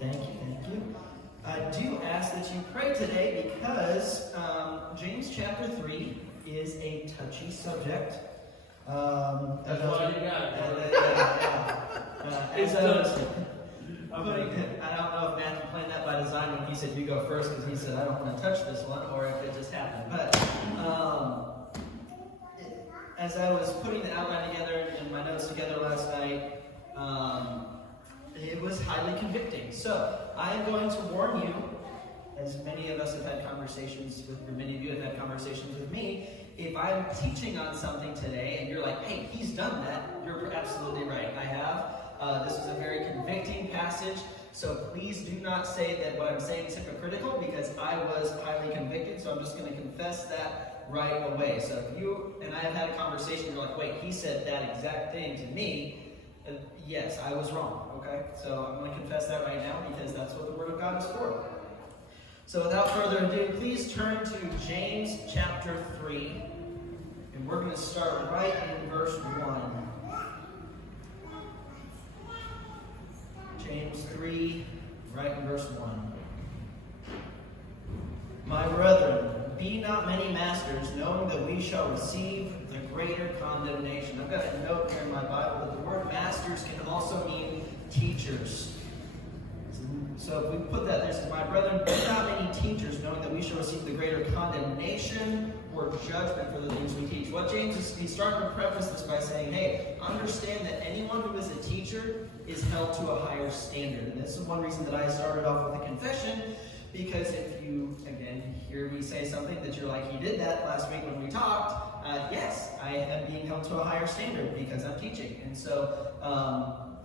Thank you, thank you. I do ask that you pray today because James chapter 3 is a touchy subject. That's why you got it. As I was putting it, I don't know if Matthew planned that by design when he said you go first because he said I don't want to touch this one, or if it just happened. But as I was putting the outline together and my notes together last night, it was highly convicting. So I am going to warn you, as many of us have had conversations with, or many of you have had conversations with me, if I'm teaching on something today and you're like, hey, he's done that, you're absolutely right. I have. This is a very convicting passage. So please do not say that what I'm saying is hypocritical, because I was highly convicted. So I'm just going to confess that right away. So if you and I have had a conversation, you're like, wait, he said that exact thing to me. Yes, I was wrong, okay? So I'm going to confess that right now because that's what the Word of God is for. So without further ado, please turn to James chapter 3, and we're going to start right in verse 1. James 3, right in verse 1. My brethren, be not many masters, knowing that we shall receive the greater condemnation. I've got a note here in my Bible that the word masters can also mean teachers. So if we put that there, it says, my brethren, be not many teachers, knowing that we shall receive the greater condemnation or judgment for the things we teach. What James is, he's starting to preface this by saying, hey, understand that anyone who is a teacher is held to a higher standard. And this is one reason that I started off with a confession, because if you, again, hear me say something that you're like, he did that last week when we talked, yes, I am being held to a higher standard because I'm teaching. And so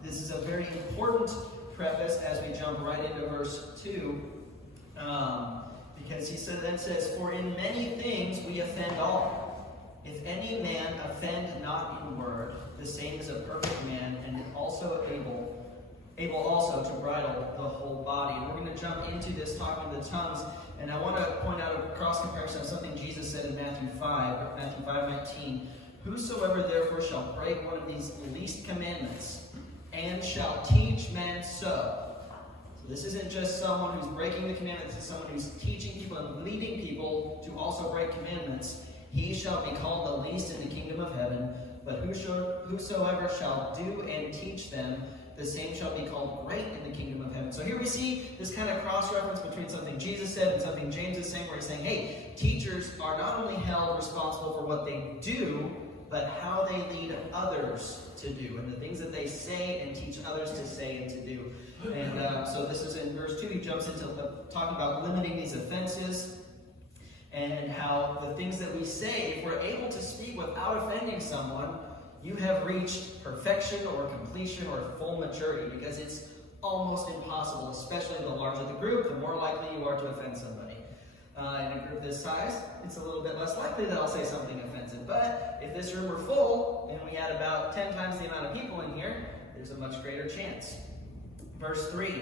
this is a very important preface as we jump right into verse 2, because he then says, for in many things we offend all. If any man offend not in word, the same is a perfect man, and also able also to bridle the whole body. And we're going to jump into this talking of the tongues, and I want to point out a cross comparison of something Jesus said in Matthew 5:19. Whosoever therefore shall break one of these least commandments, and shall teach men so. So this isn't just someone who's breaking the commandments, it's someone who's teaching people and leading people to also break commandments. He shall be called the least in the kingdom of heaven, but whosoever shall do and teach them, the same shall be called great in the kingdom of heaven. So here we see this kind of cross-reference between something Jesus said and something James is saying, where he's saying, hey, teachers are not only held responsible for what they do, but how they lead others to do, and the things that they say and teach others to say and to do. And so this is in verse 2, he jumps into talking about limiting these offenses, and how the things that we say, if we're able to speak without offending someone, you have reached perfection or completion or full maturity, because it's almost impossible, especially the larger the group, the more likely you are to offend somebody. In a group this size, it's a little bit less likely that I'll say something offensive. But if this room were full, and we had about 10 times the amount of people in here, there's a much greater chance. Verse 3,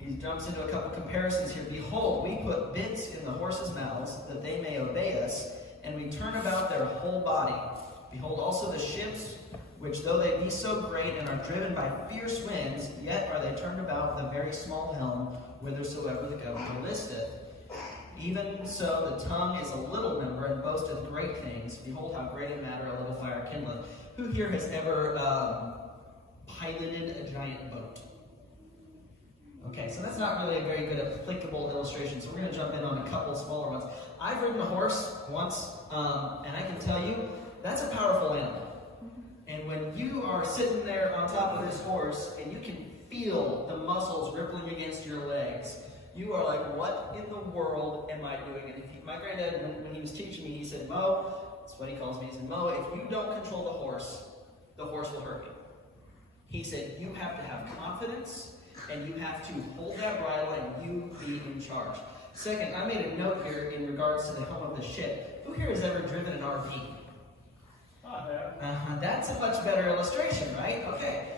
he jumps into a couple comparisons here. Behold, we put bits in the horses' mouths, that they may obey us, and we turn about their whole body. Behold also the ships, which though they be so great and are driven by fierce winds, yet are they turned about with a very small helm, whithersoever the governor listeth. Even so the tongue is a little member, and boasteth great things. Behold how great a matter a little fire kindleth. Who here has ever piloted a giant boat? Okay, so that's not really a very good applicable illustration, so we're going to jump in on a couple smaller ones. I've ridden a horse once, and I can tell you, that's a powerful animal. And when you are sitting there on top of this horse, and you can feel the muscles rippling against your legs, you are like, what in the world am I doing? And my granddad, when he was teaching me, he said, Mo, that's what he calls me, he said, Mo, if you don't control the horse will hurt you. He said, you have to have confidence, and you have to hold that bridle, and you be in charge. Second, I made a note here in regards to the helm of the ship. Who here has ever driven an RV? That's a much better illustration, right? Okay.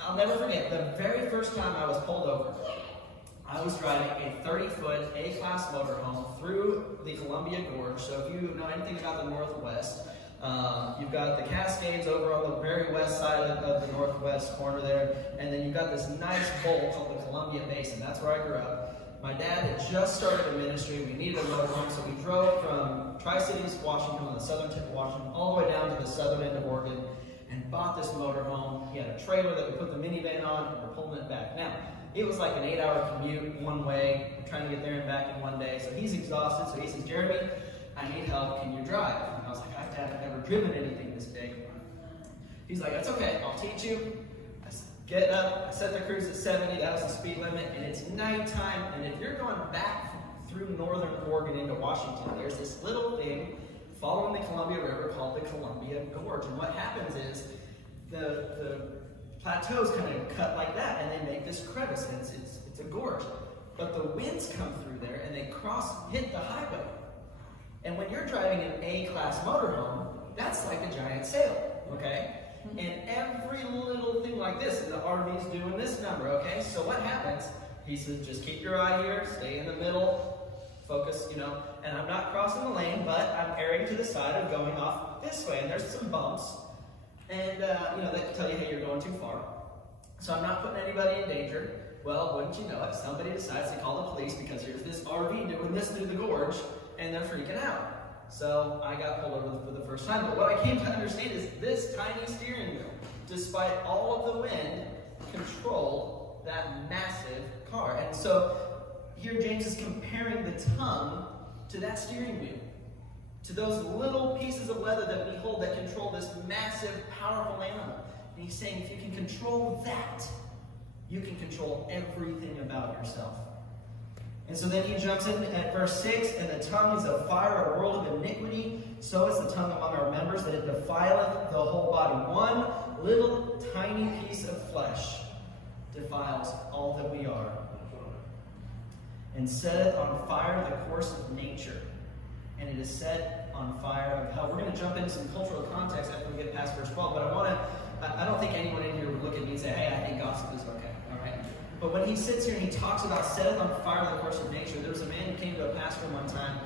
I'll never forget, the very first time I was pulled over, I was driving a 30-foot A-class motorhome through the Columbia Gorge. So if you know anything about the Northwest, You've got the Cascades over on the very west side of the northwest corner there, and then you've got this nice bowl called the Columbia Basin. That's where I grew up. My dad had just started a ministry. We needed a motorhome, so we drove from Tri-Cities, Washington, on the southern tip of Washington, all the way down to the southern end of Oregon, and bought this motorhome. He had a trailer that we put the minivan on, and we're pulling it back. Now, it was like an 8-hour commute one way, trying to get there and back in one day. So he's exhausted. So he says, Jeremy, I need help. Can you drive? And I was like, Dad, I've never driven anything this big. He's like, that's okay. I'll teach you. I get up. I set the cruise at 70. That was the speed limit. And it's nighttime. And if you're going back through northern Oregon into Washington, there's this little thing following the Columbia River called the Columbia Gorge. And what happens is the plateaus kind of cut like that, and they make this crevice, and it's a gorge. But the winds come through there, and they hit the highway. And when you're driving an A-class motorhome, that's like a giant sail, okay? And every little thing like this, and the RV's doing this number, okay? So what happens? He says, just keep your eye here, stay in the middle, focus, and I'm not crossing the lane, but I'm erring to the side of going off this way, and there's some bumps. And, they can tell you, hey, you're going too far. So I'm not putting anybody in danger. Well, wouldn't you know it, somebody decides to call the police because here's this RV doing this through the gorge, and they're freaking out. So I got pulled over for the first time. But what I came to understand is this tiny steering wheel, despite all of the wind, controlled that massive car. And so here James is comparing the tongue to that steering wheel, to those little pieces of leather that we hold that control this massive, powerful animal. And he's saying if you can control that, you can control everything about yourself. And so then he jumps in at verse 6, and the tongue is a fire, a world of iniquity. So is the tongue among our members, that it defileth the whole body. One little tiny piece of flesh defiles all that we are, and setteth on fire the course of nature, and it is set on fire of hell. We're going to jump into some cultural context after we get past verse 12, but I don't think anyone in here would look at me and say, hey, I think gossip is okay, all right? But when he sits here and he talks about setteth on fire the course of nature, there was a man who came to a pastor one time,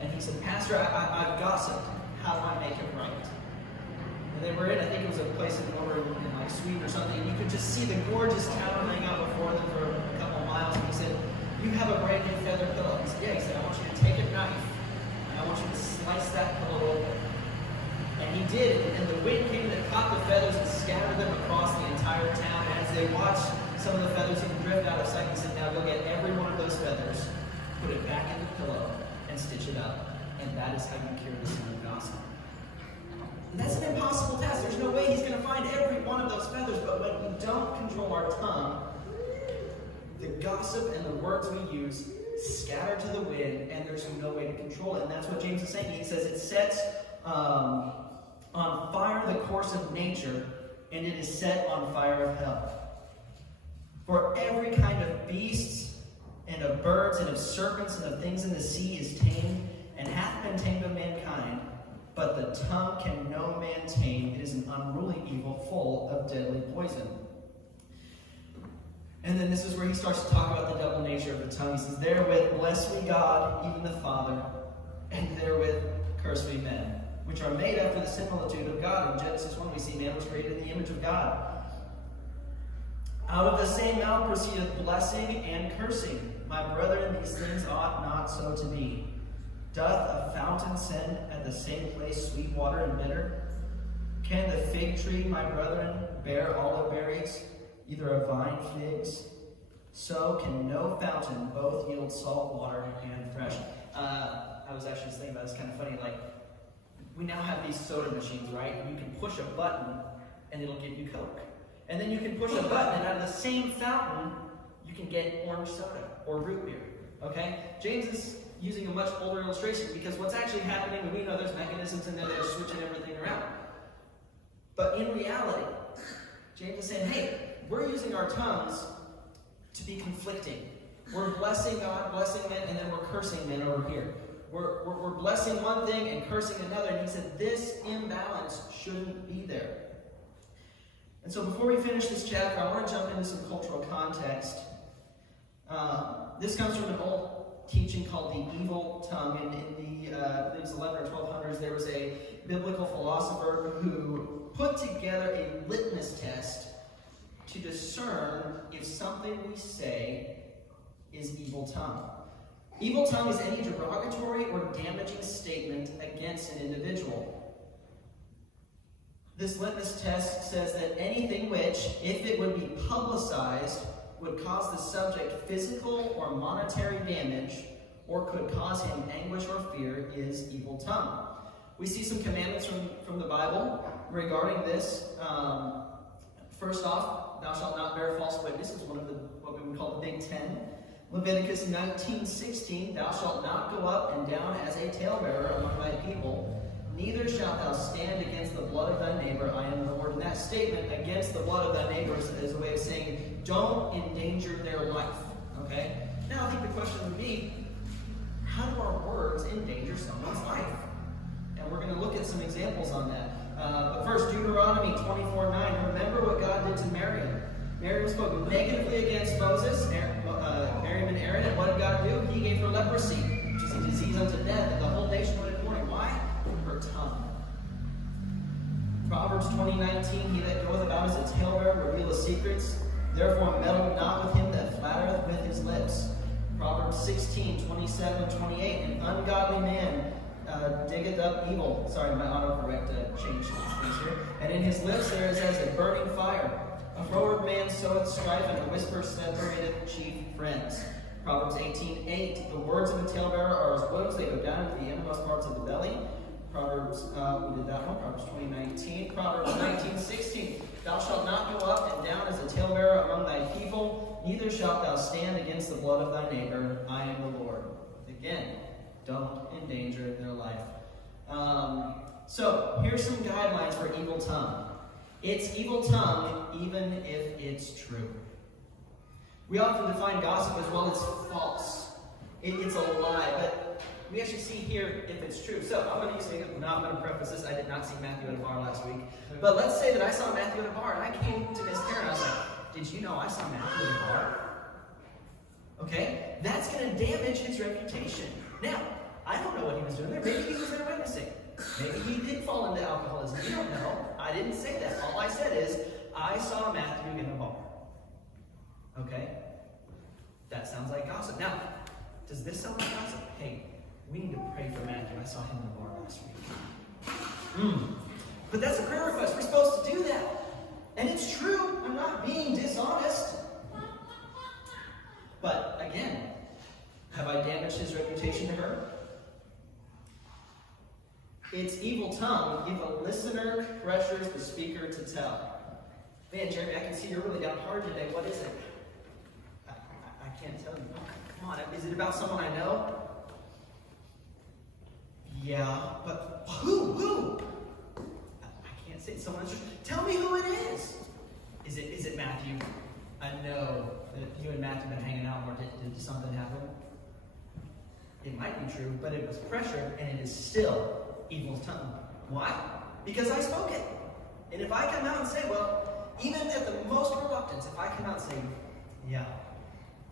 and he said, Pastor, I've gossiped. How do I make it right? And they were in, I think it was a place over in like Sweden or something, and you could just see the gorgeous town laying out before them for a couple of miles, and he said, you have a brand new feather pillow. He said, yeah. He said, I want you to take a knife, and I want you to slice that pillow open. And he did, and the wind came and caught the feathers and scattered them across the entire town. And as they watched some of the feathers even drift out of sight, he said, now go get every one of those feathers, put it back in the pillow, and stitch it up. And that is how you cure the sin of gossip. And that's an impossible task. There's no way he's going to find every one of those feathers. But when we don't control our tongue, the gossip and the words we use scatter to the wind, and there's no way to control it. And that's what James is saying. He says it sets on fire the course of nature, and it is set on fire of hell. For every kind of beasts, and of birds, and of serpents, and of things in the sea is tamed, and hath been tamed of mankind, but the tongue can no man tame. It is an unruly evil, full of deadly poison. And then this is where he starts to talk about the double nature of the tongue. He says, therewith bless we God, even the Father, and therewith curse we men, which are made after the similitude of God. In Genesis 1, we see man was created in the image of God. Out of the same mouth proceedeth blessing and cursing. My brethren, these things ought not so to be. Doth a fountain send at the same place sweet water and bitter? Can the fig tree, my brethren, bear olive berries, either a vine figs? So can no fountain both yield salt water and fresh. I was actually thinking about this, kind of funny, like, we now have these soda machines, right? You can push a button and it'll give you Coke. And then you can push a button and out of the same fountain, you can get orange soda or root beer, okay? James is using a much older illustration because what's actually happening, and we know there's mechanisms in there that are switching everything around. But in reality, James is saying, hey, we're using our tongues to be conflicting. We're blessing God, blessing men, and then we're cursing men over here. We're blessing one thing and cursing another. And he said this imbalance shouldn't be there. And so before we finish this chapter, I want to jump into some cultural context. This comes from an Old teaching called the evil tongue. And in the I believe it was 11 or 1200s, there was a biblical philosopher who put together a litmus test to discern if something we say is evil tongue. Evil tongue is any derogatory or damaging statement against an individual. This litmus test says that anything which, if it would be publicized, would cause the subject physical or monetary damage, or could cause him anguish or fear, is evil tongue. We see some commandments from the Bible regarding this. First off, thou shalt not bear false witness is one of what we would call the Big Ten. Leviticus 19:16, thou shalt not go up and down as a talebearer among thy people. Neither shalt thou stand against the blood of thy neighbor, I am the Lord. And that statement, against the blood of thy neighbor, is a way of saying, don't endanger their life. Okay? Now, I think the question would be, how do our words endanger someone's life? And we're going to look at some examples on that. But first, Deuteronomy 24:9. Remember what God did to Miriam. Miriam spoke negatively against Moses, Miriam and Aaron, and what did God do? He gave her leprosy, which is a disease unto death, and the whole nation went in mourning. Why? Her tongue. Proverbs 20:19, he that goeth about as a talebearer revealeth secrets, therefore meddle not with him that flattereth with his lips. Proverbs 16:27-28, an ungodly man diggeth up evil. Sorry, my autocorrect changed things here. And in his lips there is as a burning fire. A froward man soweth strife, and a whisper separateth chief friends. Proverbs 18:8, the words of a talebearer are as wounds, they go down into the innermost parts of the belly. Proverbs, we did that one, Proverbs 20:19. Proverbs 19:16, thou shalt not go up and down as a talebearer among thy people, neither shalt thou stand against the blood of thy neighbor, I am the Lord. Again, don't endanger their life. So, here's some guidelines for evil tongue. It's evil tongue even if it's true. We often define gossip as, well, it's false. It's a lie, but we actually see here if it's true. So, I'm going to use an example. Now, I'm going to preface this. I did not see Matthew at a bar last week. But let's say that I saw Matthew at a bar, and I came to Miss Karen, and I was like, did you know I saw Matthew at a bar? Okay? That's going to damage his reputation. Now, I don't know what he was doing there. Maybe he was there witnessing. Maybe he did fall into alcoholism. You don't know. I didn't say that. All I said is, I saw Matthew in a bar. Okay? That sounds like gossip. Now, does this sound like gossip? Hey, we need to pray for Matthew. I saw him in the bar last week. But that's a prayer request. We're supposed to do that. And it's true. I'm not being dishonest. But again, have I damaged his reputation to her? It's evil tongue if a listener pressures the speaker to tell. Man, Jeremy, I can see you're really downhearted today. What is it? I can't tell you. Come on, is it about someone I know? Yeah, but who? I can't say someone. Tell me who it is. Is it Matthew? I know that you and Matthew have been hanging out more. Did something happen? It might be true, but it was pressure, and it is still evil tongue. Why? Because I spoke it. And if I come out and say, well, even at the most reluctance, if I come out and say, yeah,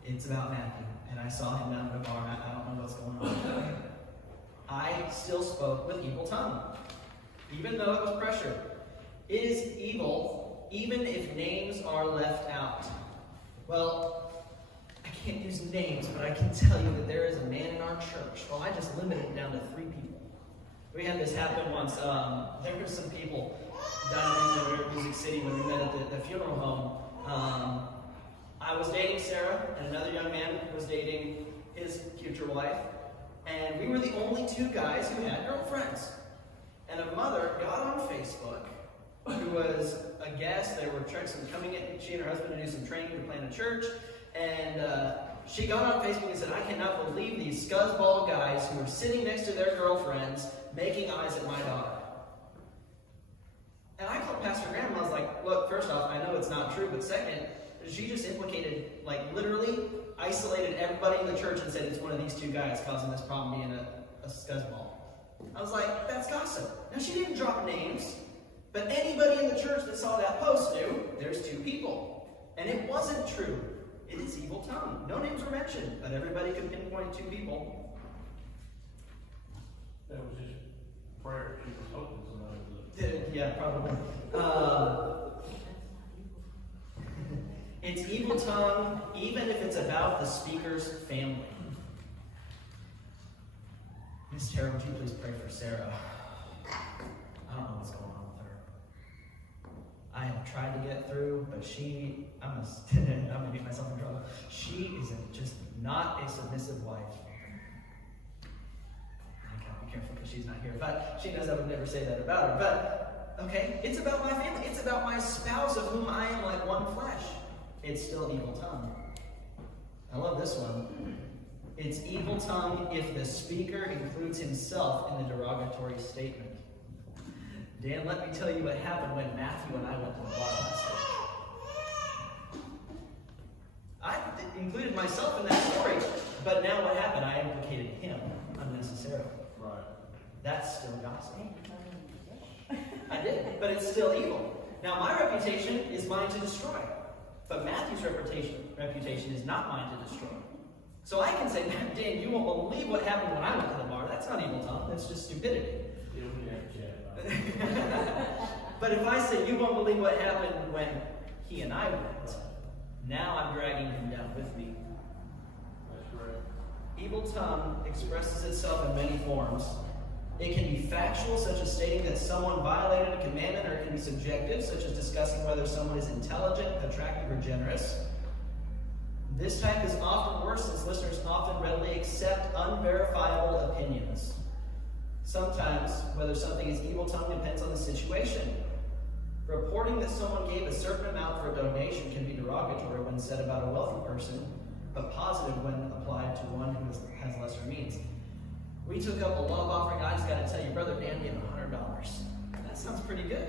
it's about Matthew, and I saw him down at the bar, and I don't know what's going on. I still spoke with evil tongue, even though it was pressure. It is evil, even if names are left out. Well, I can't use names, but I can tell you that there is a man in our church. Well, I just limited it down to 3 people. We had this happen once. There were some people down in Music City when we met at the funeral home. I was dating Sarah, and another young man was dating his future wife. And we were the only 2 guys who had girlfriends. And a mother got on Facebook, who was a guest. They were coming in, she and her husband, to do some training to plant a church. And she got on Facebook and said, I cannot believe these scuzzball guys who are sitting next to their girlfriends making eyes at my daughter. And I called Pastor Graham and I was like, look, first off, I know it's not true, but second, she just implicated, like literally isolated everybody in the church and said it's one of these 2 guys causing this problem being a scuzzball. I was like, that's gossip. Now, she didn't drop names, but anybody in the church that saw that post knew there's 2 people. And it wasn't true. It is evil tongue. No names were mentioned, but everybody could pinpoint 2 people. That was just prayer. She was hoping somebody would. Yeah, probably. It's evil tongue, even if it's about the speaker's family. Miss Tara, would you please pray for Sarah? I don't know what's going on with her. I have tried to get through, but I'm gonna get myself in trouble. She is just not a submissive wife. I gotta be careful because she's not here, but she knows I would never say that about her. But, okay, it's about my family. It's about my spouse of whom I am like one flesh. It's still evil tongue. I love this one. It's evil tongue if the speaker includes himself in the derogatory statement. Dan, let me tell you what happened when Matthew and I went to the bar last week. I included myself in that story, but now what happened? I implicated him unnecessarily. Right. That's still gossip. I did, but it's still evil. Now my reputation is mine to destroy, but Matthew's reputation is not mine to destroy. So I can say, Dan, you won't believe what happened when I went to the bar. That's not evil tongue. That's just stupidity. But if I say, you won't believe what happened when he and I went, now I'm dragging him down with me. That's right. Evil tongue expresses itself in many forms. It can be factual, such as stating that someone violated a commandment, or it can be subjective, such as discussing whether someone is intelligent, attractive, or generous. This type is often worse since listeners often readily accept unverifiable opinions. Sometimes, whether something is evil tongue depends on the situation. Reporting that someone gave a certain amount for a donation can be derogatory when said about a wealthy person, but positive when applied to one who has lesser means. We took up a love offering. I just got to tell you, Brother Dan gave $100. That sounds pretty good.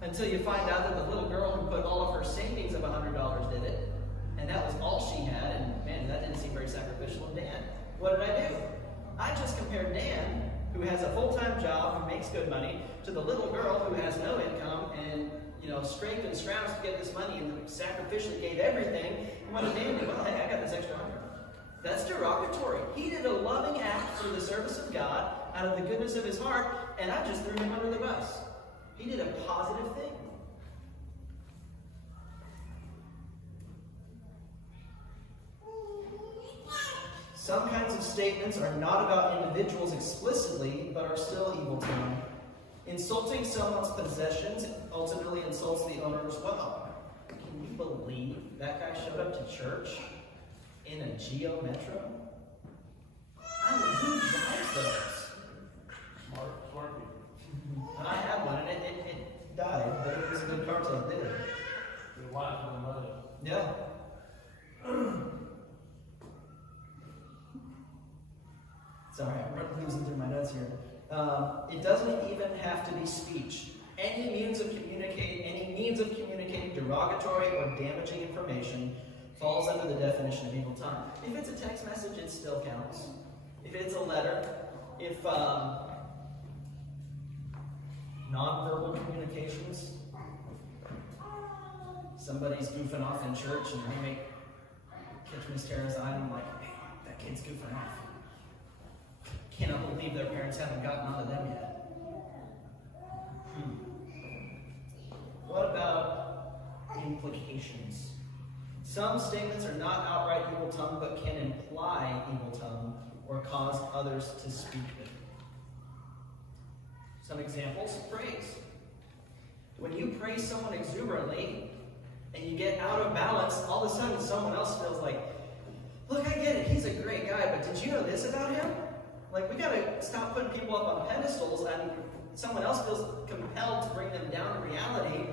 Until you find out that the little girl who put all of her savings of $100 did it, and that was all she had, and man, that didn't seem very sacrificial. And Dan, what did I do? I just compared Dan, who has a full-time job, who makes good money, to the little girl who has no income and, scraped and scrounged to get this money and sacrificially gave everything. And what did Dan do? Well, hey, I got this extra $100. That's derogatory. He did a loving act for the service of God out of the goodness of his heart, and I just threw him under the bus. He did a positive thing. Some kinds of statements are not about individuals explicitly, but are still evil tongue. Insulting someone's possessions ultimately insults the owner as well. Can you believe that guy showed up to church in a Geo Metro? I mean, who drives those? Smart people. And I had one, and it died, but it was a good car till it did. Your wife and the mother. Yeah. Sorry, I'm losing through my notes here. It doesn't even have to be speech. Any means of communicating derogatory or damaging information falls under the definition of evil tongue. If it's a text message, it still counts. If it's a letter, if nonverbal communications, somebody's goofing off in church and they catch Miss Tara's eye, and I'm like, man, that kid's goofing off. Cannot believe their parents haven't gotten onto them yet. What about implications? Some statements are not outright evil tongue, but can imply evil tongue or cause others to speak them. Some examples: praise. When you praise someone exuberantly and you get out of balance, all of a sudden someone else feels like, look, I get it, he's a great guy, but did you know this about him? Like, we gotta stop putting people up on pedestals, and someone else feels compelled to bring them down to reality.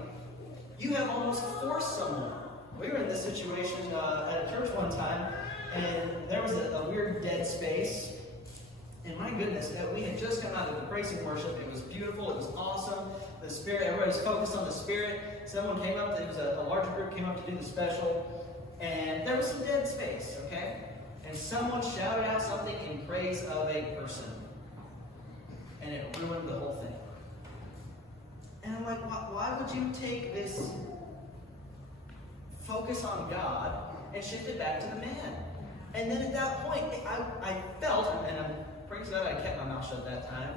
You have almost forced someone. We were in this situation at a church one time, and there was a weird dead space. And my goodness, we had just come out of the praise and worship. It was beautiful. It was awesome. The Spirit, everybody's focused on the Spirit. Someone came up, there was a larger group came up to do the special, and there was some dead space, okay? And someone shouted out something in praise of a person. And it ruined the whole thing. And I'm like, why would you take this focus on God and shift it back to the man. And then at that point, I felt, and I'm pretty glad I kept my mouth shut that time,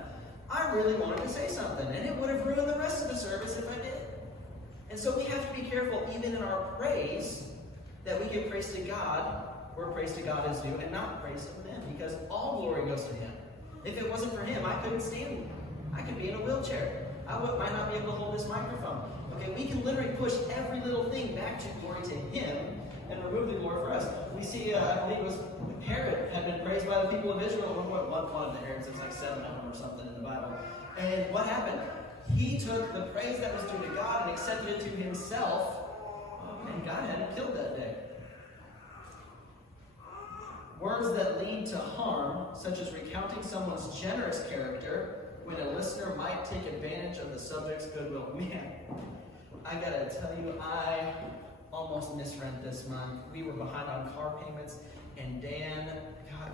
I really wanted to say something, and it would have ruined the rest of the service if I did. And so we have to be careful, even in our praise, that we give praise to God where praise to God is due, and not praise to men, because all glory goes to Him. If it wasn't for Him, I couldn't stand. I could be in a wheelchair. Might not be able to hold this microphone. Okay, we can literally push every little thing back to glory to Him and remove the glory for us. We see, I believe it was Herod had been praised by the people of Israel. One of the Herods, there's like 7 of them or something in the Bible. And what happened? He took the praise that was due to God and accepted it to himself, and God had him killed that day. Words that lead to harm, such as recounting someone's generous character, when a listener might take advantage of the subject's goodwill. Man, I gotta tell you, I almost misrent this month. We were behind on car payments, and Dan,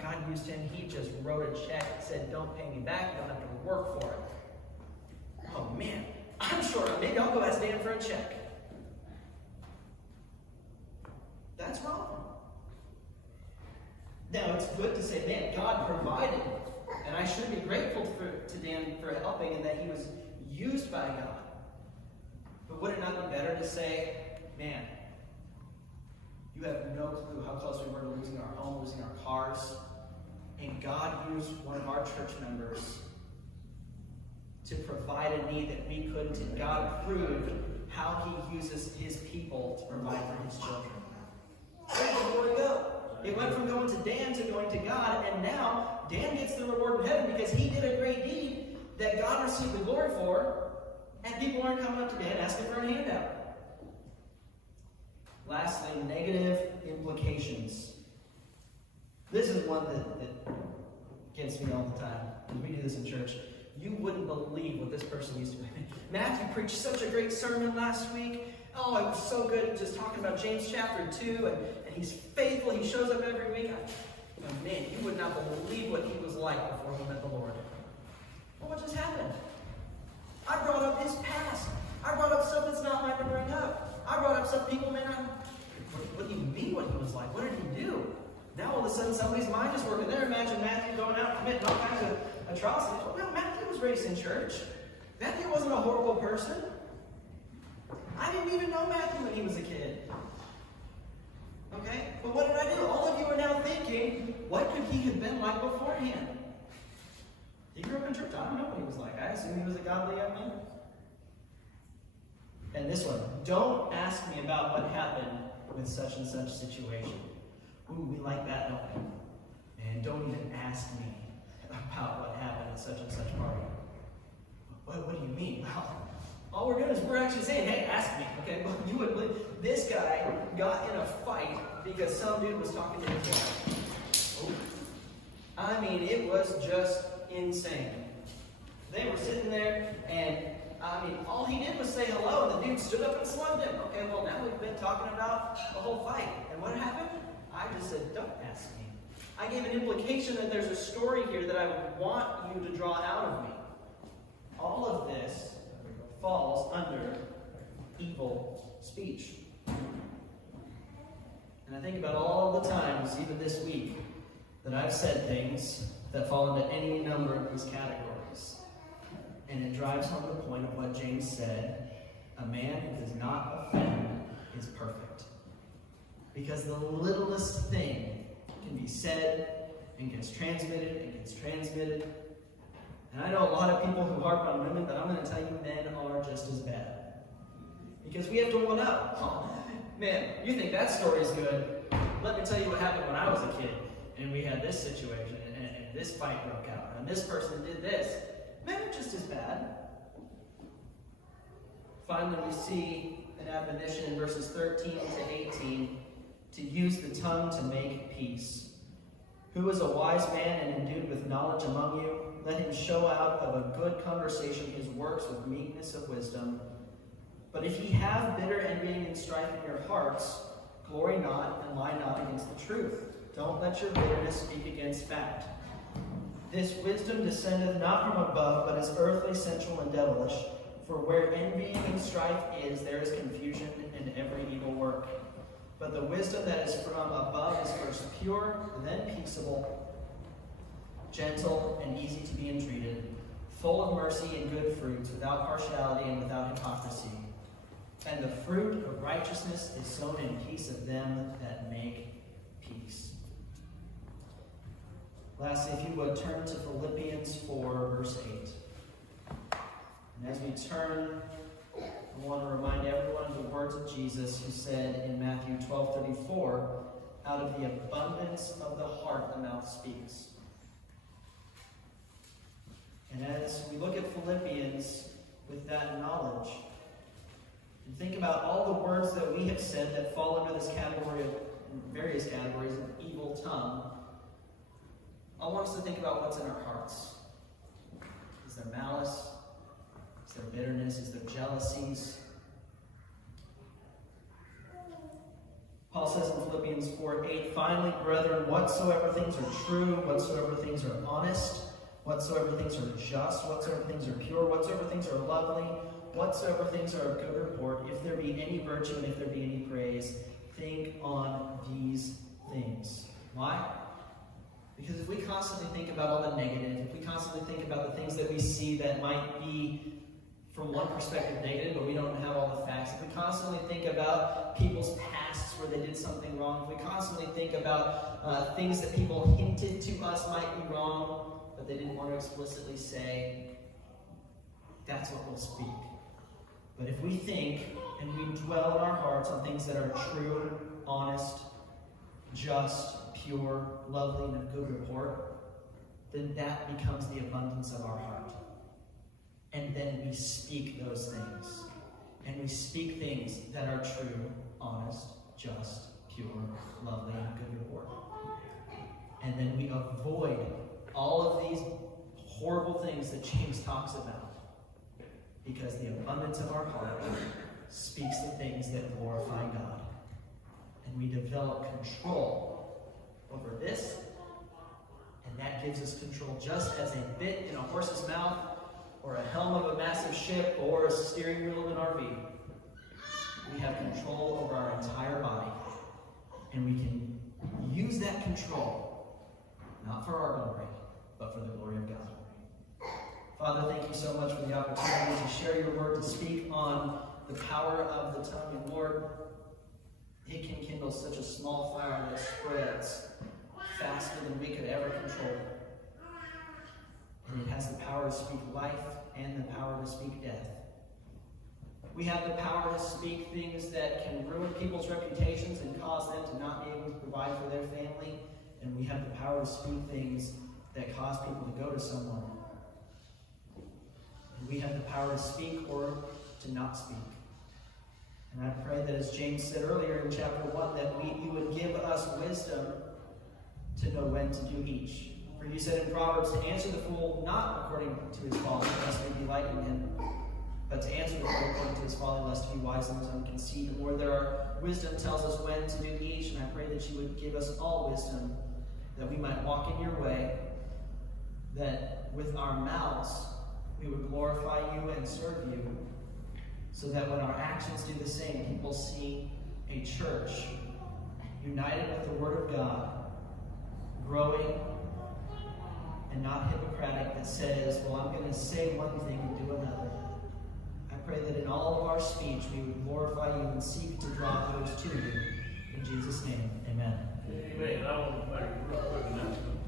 God used him. He just wrote a check and said, "Don't pay me back. You don't have to work for it." Oh man, I'm sure maybe I'll go ask Dan for a check. That's wrong. Now it's good to say, man, God provided, and I should be grateful to Dan for helping and that he was used by God. But would it not be better to say, man, you have no clue how close we were to losing our home, losing our cars, and God used one of our church members to provide a need that we couldn't, and God proved how He uses His people to provide for His children. Where did the glory go? It went from going to Dan to going to God, and now Dan gets the reward in heaven because he did a great deed that God received the glory for, and people aren't coming up to Dan asking for a handout. Lastly, negative implications. This is one that gets me all the time. When we do this in church, you wouldn't believe what this person used to be. Matthew preached such a great sermon last week. Oh, it was so good, just talking about James chapter 2, and he's faithful, he shows up every week. Man, you would not believe what he was like before he met the Lord. Well, what just happened? I brought up his past. I brought up stuff that's not mine to bring up. I brought up stuff people may not. What do you mean what he was like? What did he do? Now all of a sudden somebody's mind is working there. Imagine Matthew going out and committing all kinds of atrocities. Well, Matthew was raised in church. Matthew wasn't a horrible person. I didn't even know Matthew when he was a kid. Okay? But what did I do? All of you are now thinking, what could he have been like beforehand? He grew up in church. I don't know what he was like. I assume he was a godly young man. And this one, don't ask me about what happened with such and such situation. Ooh, we like that, don't we? And don't even ask me about what happened at such and such party. What do you mean? Well, all we're doing is we're actually saying, hey, ask me. Okay, well, you would believe this guy got in a fight because some dude was talking to his wife. Ooh. I mean, it was just insane. They were sitting there, and I mean, all he did was say hello, and the dude stood up and slugged him. Okay, well, now we've been talking about the whole fight. And what happened? I just said, don't ask me. I gave an implication that there's a story here that I want you to draw out of me. All of this falls under evil speech. And I think about all the times, even this week, that I've said things that fall into any number of these categories. And it drives home the point of what James said, a man who does not offend is perfect. Because the littlest thing can be said and gets transmitted and gets transmitted. And I know a lot of people who harp on women, but I'm going to tell you men are just as bad. Because we have to one up. Oh, man, you think that story's good. Let me tell you what happened when I was a kid. And we had this situation, and this fight broke out, and this person did this. Men are just as bad. Finally, we see an admonition in verses 13 to 18 to use the tongue to make peace. Who is a wise man and endued with knowledge among you? Let him show out of a good conversation his works with meekness of wisdom. But if ye have bitter envying and strife in your hearts, glory not and lie not against the truth. Don't let your bitterness speak against fact. This wisdom descendeth not from above, but is earthly, sensual, and devilish. For where envying and strife is, there is confusion and every evil work. But the wisdom that is from above is first pure, then peaceable, gentle, and easy to be entreated, full of mercy and good fruits, without partiality and without hypocrisy. And the fruit of righteousness is sown in peace of them that make peace. Lastly, if you would turn to Philippians 4, verse 8. And as we turn, I want to remind everyone of the words of Jesus, who said in Matthew 12:34, out of the abundance of the heart the mouth speaks. And as we look at Philippians with that knowledge, and think about all the words that we have said that fall under this category of, various categories of evil tongue, I want us to think about what's in our hearts. Is there malice? Is there bitterness? Is there jealousies? Paul says in Philippians 4:8, finally, brethren, whatsoever things are true, whatsoever things are honest, whatsoever things are just, whatsoever things are pure, whatsoever things are lovely, whatsoever things are of good report, if there be any virtue and if there be any praise, think on these things. Why? Because if we constantly think about all the negative, if we constantly think about the things that we see that might be from one perspective negative, but we don't have all the facts, if we constantly think about people's pasts where they did something wrong, if we constantly think about things that people hinted to us might be wrong, but they didn't want to explicitly say, that's what we'll speak. But if we think and we dwell in our hearts on things that are true, honest, just, pure, lovely, and of good report, then that becomes the abundance of our heart. And then we speak those things. And we speak things that are true, honest, just, pure, lovely, and of good report. And then we avoid all of these horrible things that James talks about, because the abundance of our heart speaks the things that glorify God. And we develop control over this, and that gives us control, just as a bit in a horse's mouth, or a helm of a massive ship, or a steering wheel of an RV. We have control over our entire body, and we can use that control, not for our glory, but for the glory of God. Father, thank you so much for the opportunity to share your word, to speak on the power of the tongue. And Lord, it can kindle such a small fire that spreads faster than we could ever control. And it has the power to speak life and the power to speak death. We have the power to speak things that can ruin people's reputations and cause them to not be able to provide for their family. And we have the power to speak things that cause people to go to someone. And we have the power to speak or to not speak. And I pray that, as James said earlier in chapter 1, that you would give us wisdom to know when to do each. For you said in Proverbs, to answer the fool not according to his folly, lest we be like him, but to answer the fool according to his folly, lest he be wise in his own conceit. And Lord, wisdom tells us when to do each, and I pray that you would give us all wisdom, that we might walk in your way, that with our mouths we would glorify you and serve you, so that when our actions do the same, people see a church united with the Word of God, growing and not hypocritic, that says, well, I'm going to say one thing and do another. I pray that in all of our speech we would glorify you and seek to draw others to you. In Jesus' name, amen. Amen. I want to make a real quick announcement.